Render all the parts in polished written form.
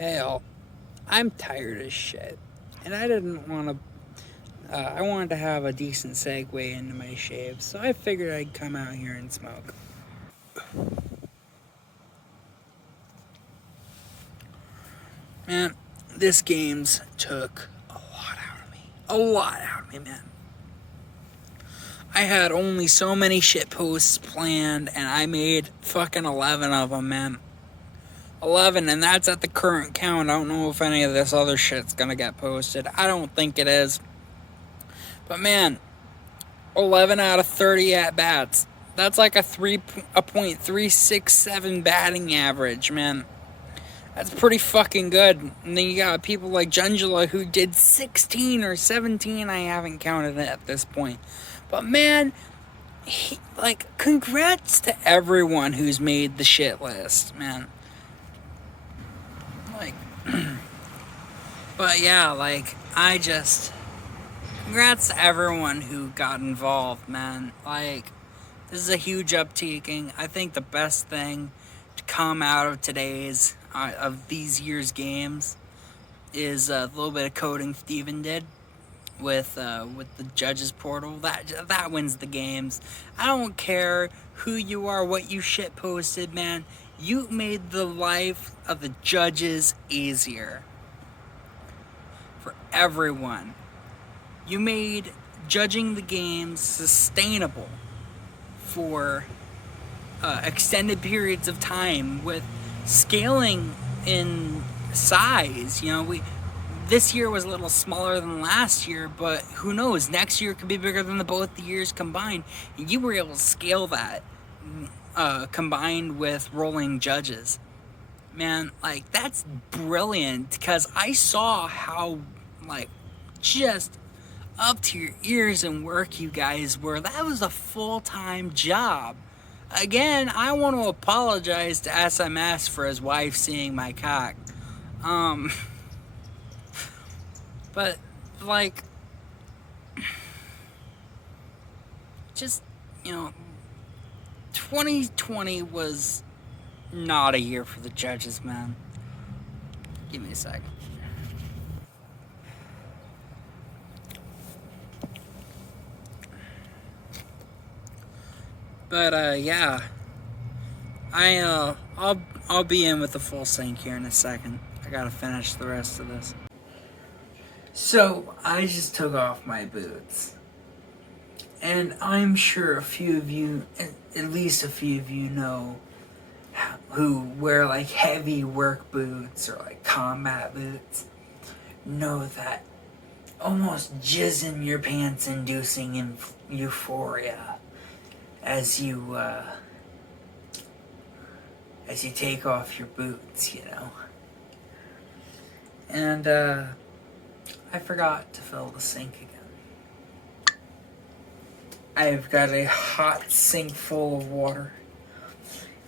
Hell, I'm tired as shit. And I didn't want I wanted to have a decent segue into my shave, so I figured I'd come out here and smoke. Man, this game's took a lot out of me. A lot out of me, man. I had only so many shit posts planned, and I made fucking 11 of them, man. 11, and that's at the current count. I don't know if any of this other shit's gonna get posted. I don't think it is. But man, 11 out of 30 at bats. That's like a 3.367 batting average, man. That's pretty fucking good. And then you got people like Jungula who did 16 or 17. I haven't counted it at this point. But man, congrats to everyone who's made the shit list, man. Like, but yeah, congrats to everyone who got involved, man. Like, this is a huge uptaking. I think the best thing to come out of of these year's games is a little bit of coding Steven did with the judges portal. That wins the games. I don't care who you are, what you shit posted, man. You made the life of the judges easier for everyone. You made judging the games sustainable for extended periods of time with scaling in size. This year was a little smaller than last year, but who knows? Next year could be bigger than both the years combined. And you were able to scale that combined with rolling judges. Man, that's brilliant, because I saw how, just up to your ears in work you guys were. That was a full-time job. Again, I want to apologize to SMS for his wife seeing my cock. But, just, 2020 was not a year for the judges, man. Give me a sec. But yeah, I'll be in with the full sync here in a second. I gotta finish the rest of this. So I just took off my boots, and I'm sure a few of you, at least a few of you, know who wear heavy work boots or combat boots, know that almost jizz in your pants inducing euphoria as you take off your boots, And I forgot to fill the sink again. I've got a hot sink full of water.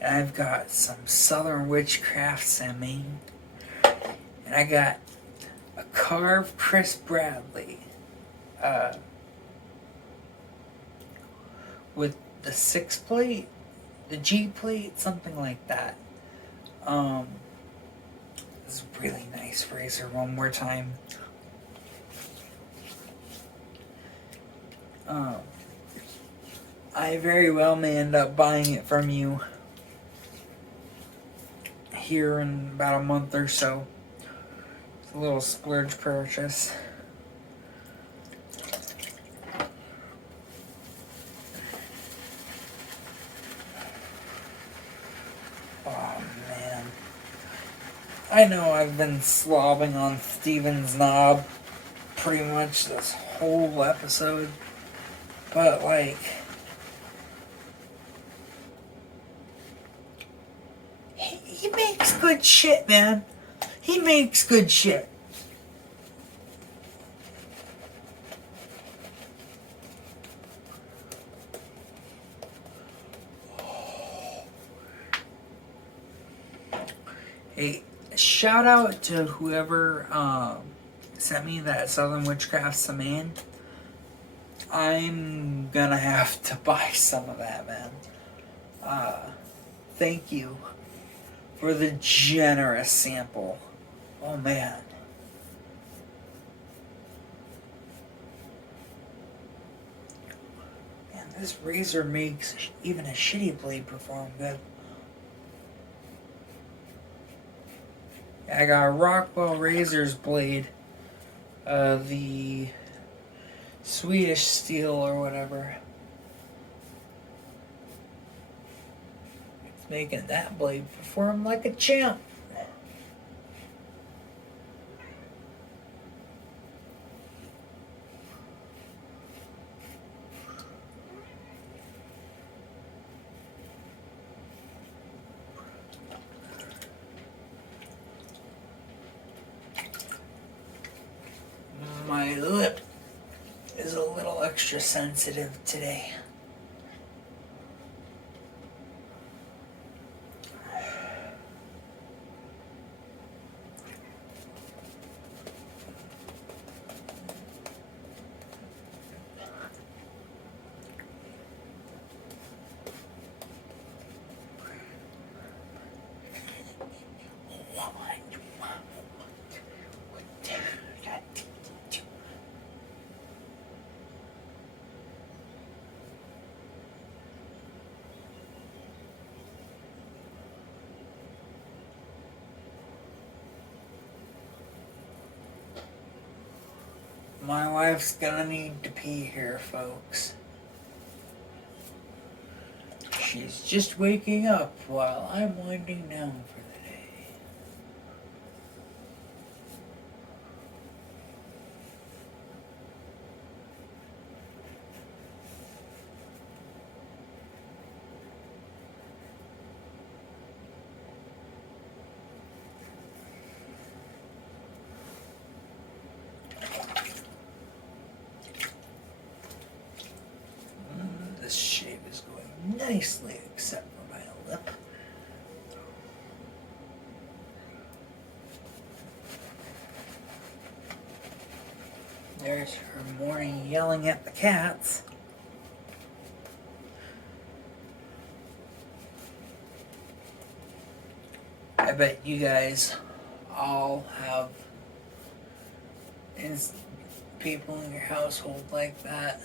And I've got some Southern Witchcraft salmon. And I got a carved Chris Bradley with the 6 plate, the G plate, something like that. This is a really nice razor. One more time. I very well may end up buying it from you here in about a month or so. It's a little splurge purchase. Oh man, I know I've been slobbing on Steven's knob pretty much this whole episode, but he makes good shit, man. He makes good shit. Hey, shout out to whoever sent me that Southern Witchcraft salmon. I'm gonna have to buy some of that, man. Thank you for the generous sample Oh man. Man, this razor makes even a shitty blade perform good. I got a Rockwell Razor's blade. The Swedish steel or whatever. It's making that blade perform like a champ. My lip is a little extra sensitive today. My wife's gonna need to pee here, folks. She's just waking up while I'm winding down for the day. This shave is going nicely, except for my lip. There's her morning yelling at the cats. I bet you guys all have people in your household like that.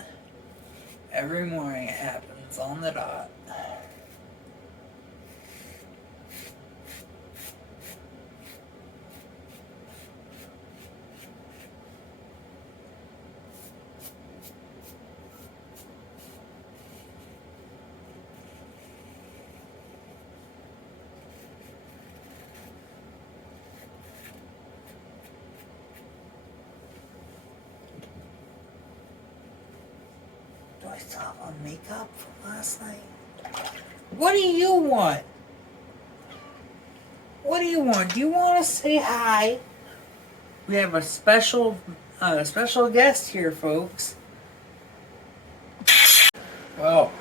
Every morning it happens on the dot. Do I still have on makeup from last night? What do you want? What do you want? Do you want to say hi? We have a special guest here, folks. Well,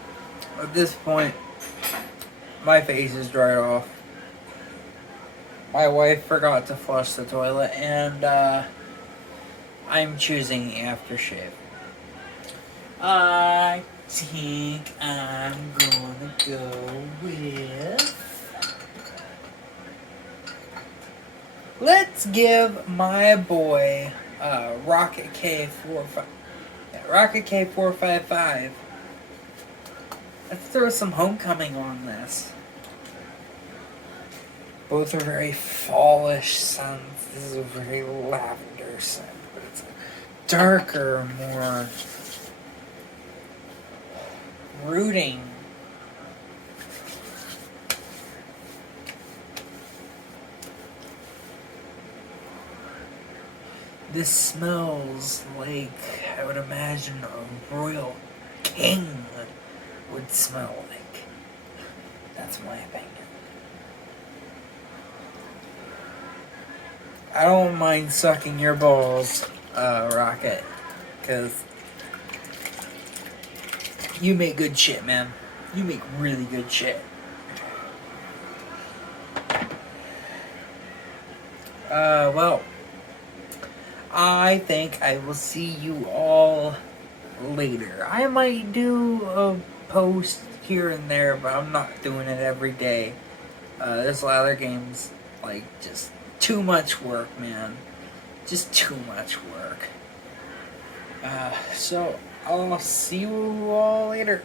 at this point, my face is dried off. My wife forgot to flush the toilet, and I'm choosing aftershave. I think I'm gonna go with... Let's give my boy Rocket K455. Let's throw some homecoming on this. Both are very fallish scents. This is a very lavender scent, but it's a darker, more rooting. This smells like, I would imagine, a royal king would smell like. That's my opinion. I don't mind sucking your balls, Rocket, because you make good shit, man. You make really good shit. Well, I think I will see you all later. I might do a post here and there, but I'm not doing it every day. This Lather Games, like, just too much work, man. Just too much work. So I'll see you all later.